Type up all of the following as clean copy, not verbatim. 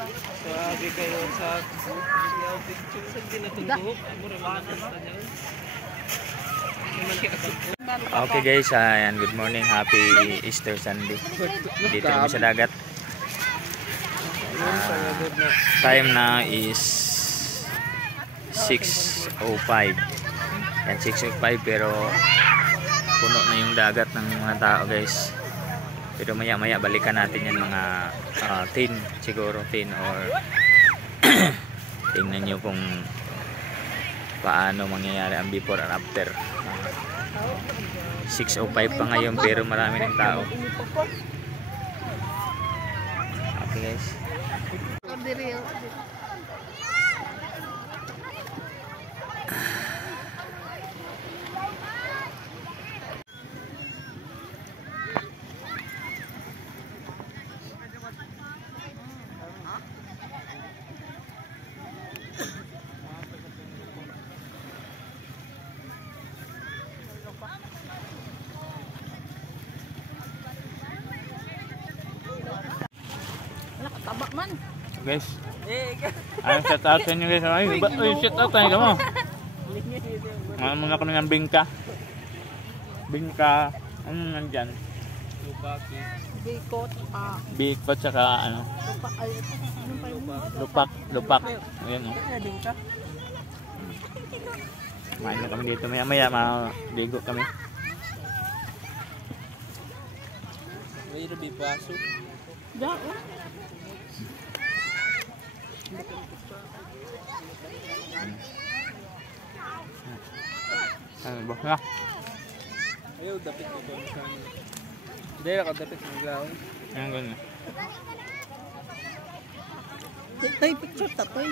Sabi kayo sa picture sa dinatunggo. Okay guys, ayan, good morning, happy Easter Sunday. Dito kami sa dagat. Time na is 6:05. Yan, 6:05 pero puno na yung dagat ng mga tao guys. Pero maya maya balikan natin yan mga 10 siguro, 10 or tingnan nyo kung paano mangyayari ang before and after. 6:05 pa ngayon pero marami ng tao. Okay guys. Tabak man. Guys. Ay, shout out sa inyo guys. Ay, shout out tayo mo. Ano muna kami ng bingka. Bingka, ano nandyan? Bikot. Bikot saka ano? Lupak. Ayan o. Kumain na kami dito. Maya maya maligo kami. May rabi paso. Dao. Ano ba? Ha? Ayaw, dapit ko ito. Hindi, nakadapit ng lao. Ayan, ganyan. Tay picture tatoy.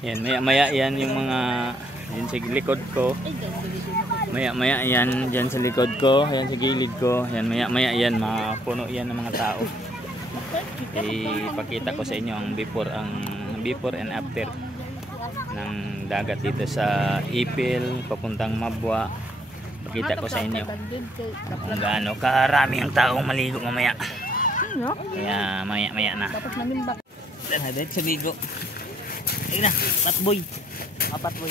Yan, maya-maya yan yung mga yan sa likod ko. Maya-maya yan dyan sa likod ko, yan sa gilid ko. Yan, maya-maya yan, mapuno yan ng mga tao. Ipakita ko sa inyo ang before and after ng dagat dito sa Ipil papuntang Mabwa. Pakita ko sa inyo kung gaano karami ang taong maligo mamaya. Kaya maya-maya na. Dan hadet sa ligo. Ayun na, patboy. Patboy.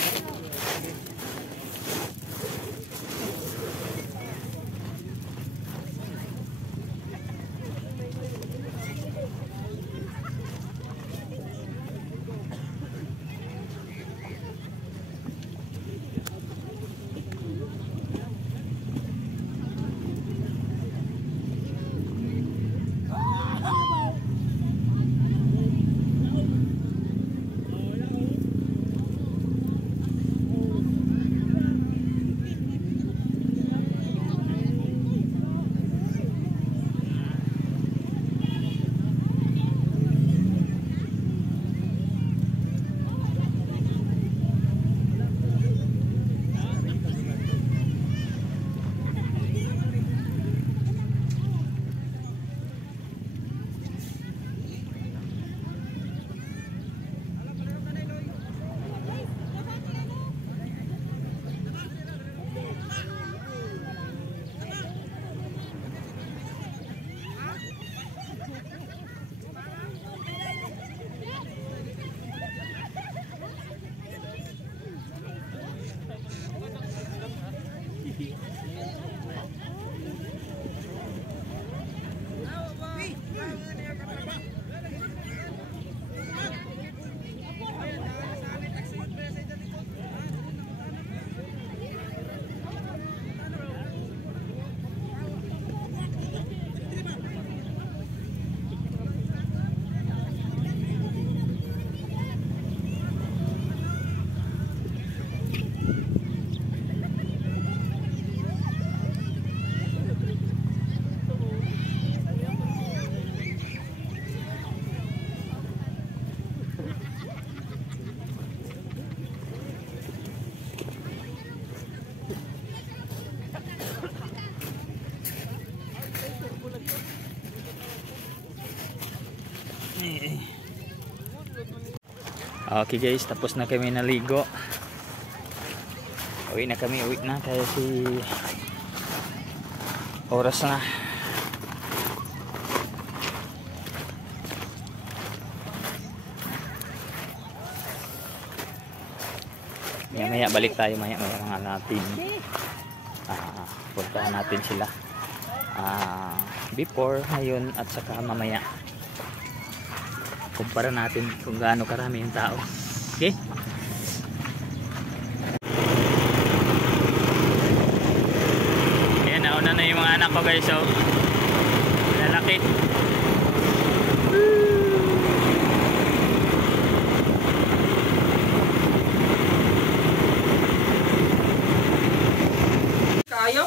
Okay guys, tapos na kami naligo. Uwi na kami, uwi na kaya oras na. Maya balik tayo, maya mga natin. Puntahan natin sila. Before, ngayon at saka mamaya. Kumpara natin kung gaano karami yung tao. Okay? Ayan, nauna na yung mga anak ko guys. So, lalaki. Kayo?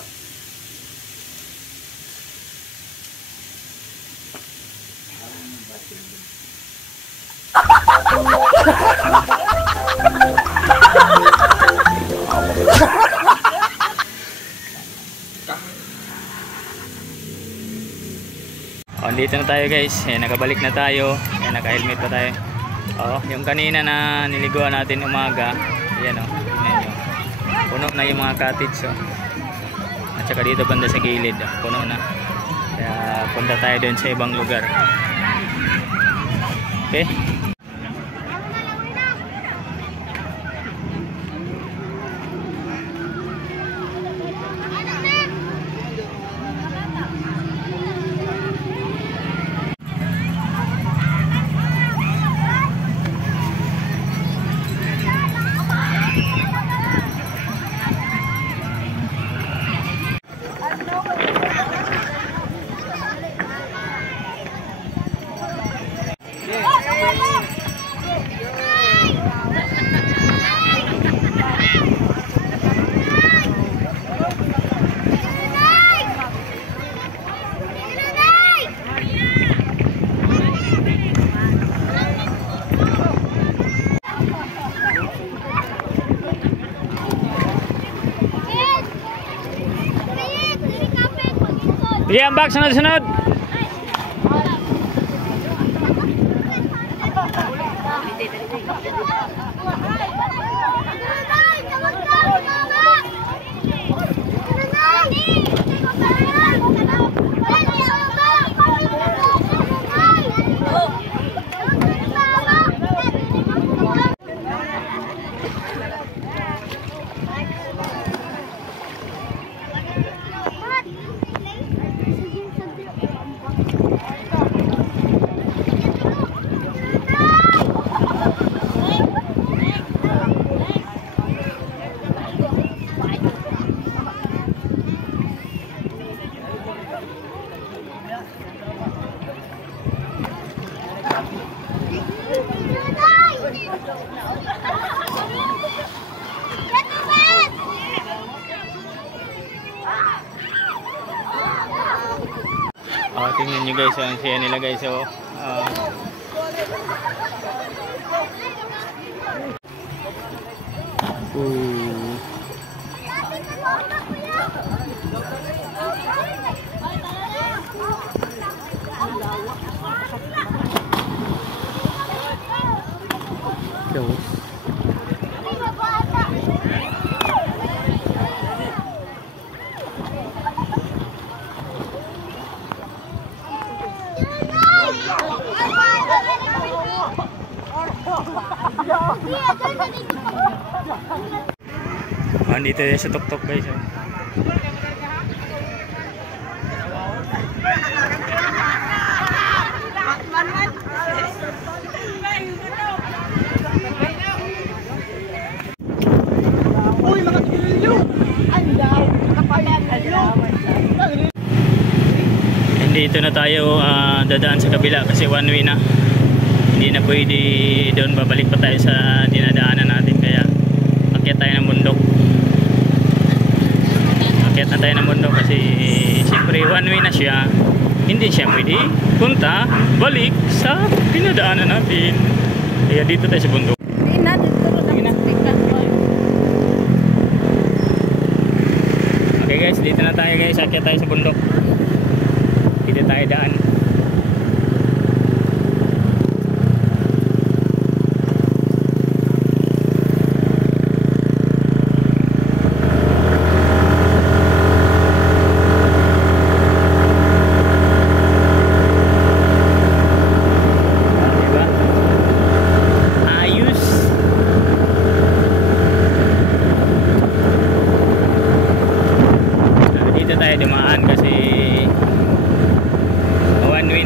Dito na tayo guys. Nakabalik na tayo. Naka-helmet pa tayo. Yung kanina na niliguan natin umaga. Ayan o. Puno na yung mga cottage. At saka dito banda sa gilid. Puno na. Kaya punta tayo dun sa ibang lugar. Okay? Iya, ambak sunod-sunod. Tingnan nyo guys, ang siya nila guys. Dito sa tuktok guys. Dito na tayo dadaan sa kabila kasi one way na. Hindi na pwede doon, babalik pa tayo sa dinadaanan natin, kaya akyat tayo ng bundok. Akyat na tayo ng bundok kasi siyempre one way na siya. Hindi siya pwede punta balik sa dinadaanan natin. Kaya dito tayo sa bundok. Okay guys, dito na tayo guys, akyat tayo sa bundok. Dito tayo daan.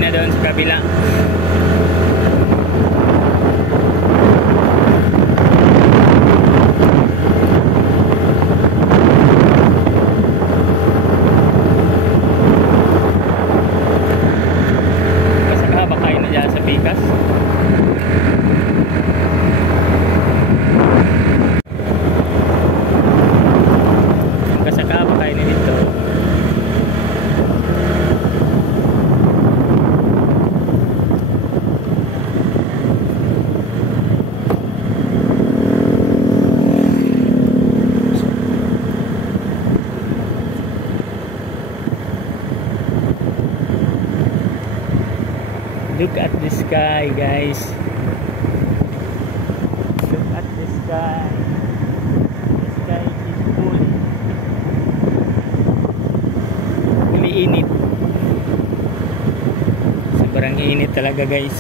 na doon sa kabila. Basta ba kayo na dyan sa Pikas? Kasaka ba kayo na dito? Look at the sky, guys. Look at the sky. The sky is full. Umiinit. Sobrang init talaga, guys.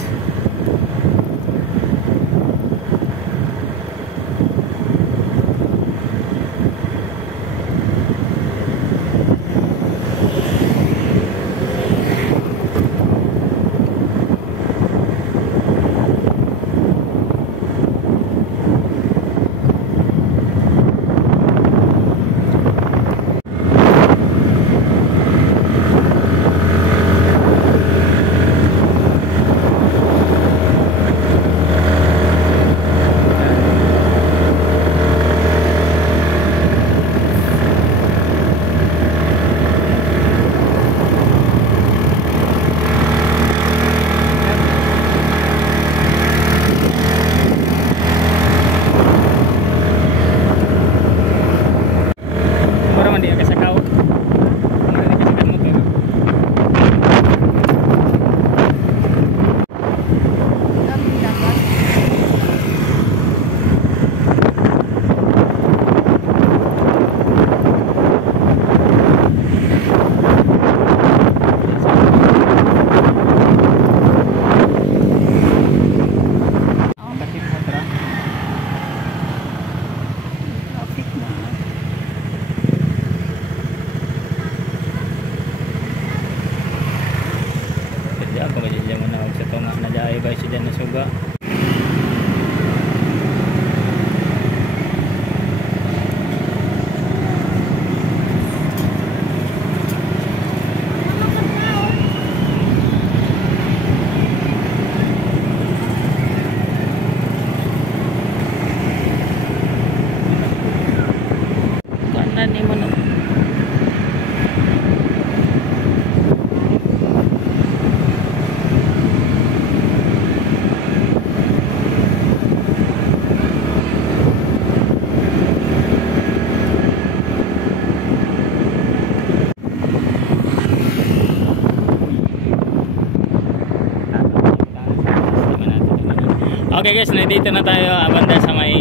Okay guys, nandito na tayo banda sa may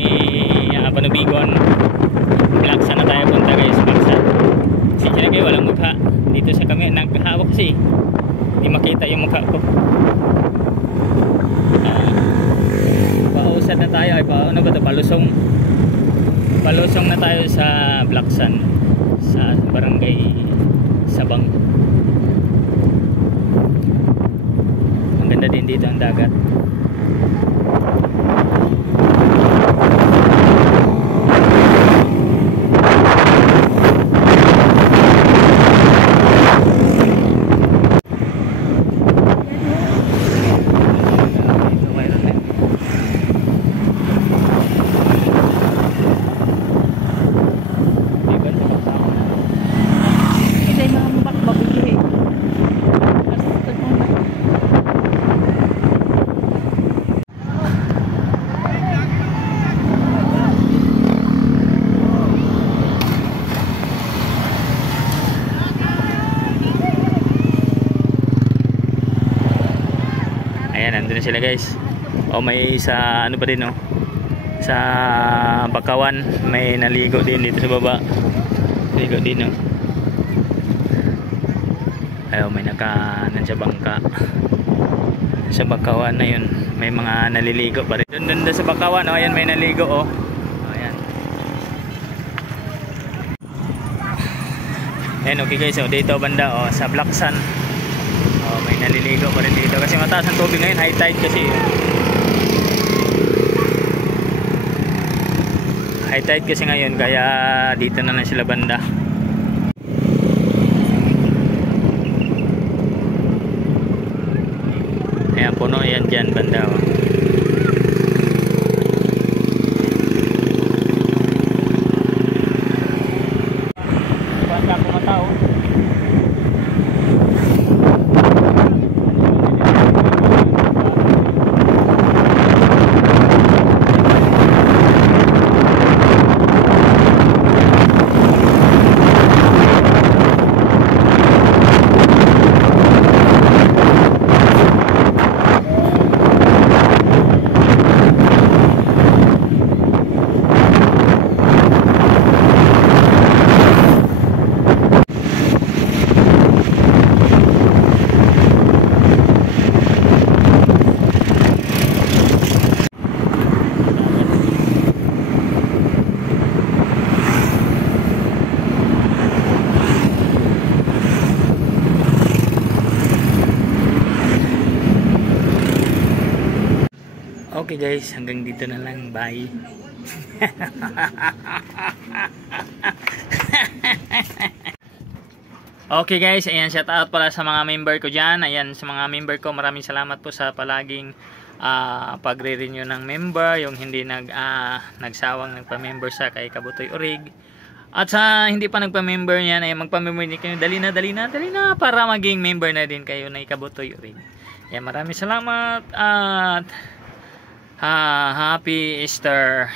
Panubigon. Laksa na tayo punta guys, Laksa. Si Chinagay walang mukha. Dito sa kami naghahawak kasi hindi makita yung mukha ko. Pausad na tayo, ano ba ito? Palusong na tayo sa Laksan, sa barangay Sabang. Ang ganda din dito ang dagat. Nandun na sila guys. O may sa ano pa din no, sa Bakawan may naligo din dito sa baba. Ligo din no. Ayaw may nakanan sa bangka sa Bakawan na yun. May mga naliligo pa rin doon sa Bakawan. O ayan may naligo o. Ayan. Ayan okay guys. O dito banda o sa Laksan. O may naliligo pa rin dito kasi mataas ang tubig ngayon, high tide kasi. High tide kasi ngayon kaya dito na lang sila banda. Ayan, puno yan dyan banda, oh. Banda pumatao. Okay guys, hanggang dito na lang. Bye. Okay guys, ayan, shout out pala sa mga member ko dyan. Ayan, sa mga member ko, maraming salamat po sa palaging pagre-renew ng member, yung hindi nagsawang nagpa-member sa kay Kabutoy Urig. At sa hindi pa nagpa-member yan, ay magpa-member din kayo. Dali na para maging member na din kayo na Kabutoy Urig. Ayan, maraming salamat at happy Easter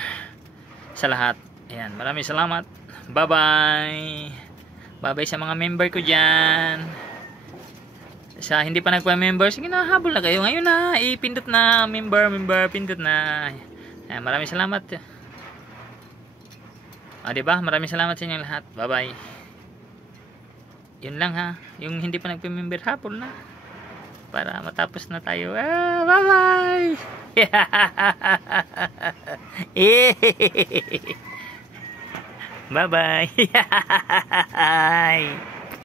sa lahat. Ayan, maraming salamat. Bye-bye. Bye-bye sa mga member ko dyan. Sa hindi pa nagpa-member, sige na, habol na kayo. Ngayon na, ipindot na, member, pindot na. Ayan, maraming salamat. Diba? Maraming salamat sa inyo lahat. Bye-bye. Yun lang ha. Yung hindi pa nagpa-member, habol na. Para matapos na tayo. Bye-bye. Bye-bye.